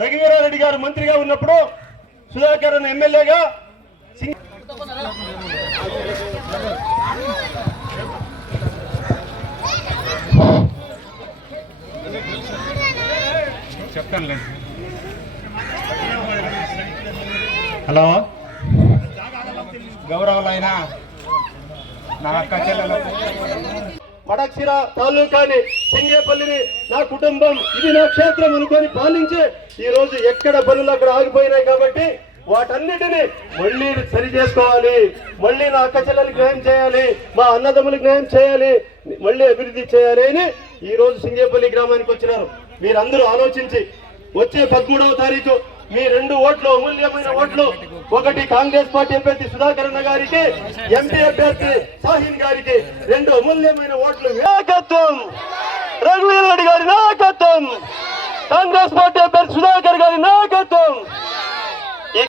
రఘువీరారెడ్డి గారు మంత్రిగా ఉన్నప్పుడు సుధాకర్ ఎమ్మెల్యేగా చెప్తానులే హలో. గౌరవులైన మడక్షిర తాలూకాని సింగేపల్లిని నా కుటుంబం ఇది నా క్షేత్రం అనుకొని పాలించి ఈ రోజు ఎక్కడ పనులు అక్కడ ఆగిపోయినాయి కాబట్టి వాటన్నిటిని మళ్ళీ సరి చేసుకోవాలి. మళ్ళీ నా అక్క చెల్లెలకు న్యాయం చేయాలి మా అన్నదమ్ములకు న్యాయం చేయాలి మళ్ళీ అభివృద్ధి చేయాలి అని ఈ రోజు సింగేపల్లి గ్రామానికి వచ్చినారు. మీరందరూ ఆలోచించి వచ్చే పదమూడవ తారీఖు మీ రెండు ఓట్లు అమూల్యమైన ఓట్లు. ఒకటి కాంగ్రెస్ పార్టీ అభ్యర్థి సుధాకర్ అన్న గారికి ఎంపీ అభ్యర్థి సాహిన్ గారికి రెండు అమూల్యమైన ఓట్లు. నాయకత్వం! రఘువీర్ రెడ్డి గారి నాయకత్వం! కాంగ్రెస్ పార్టీ అభ్యర్థి సుధాకర్ గారి నాయకత్వం!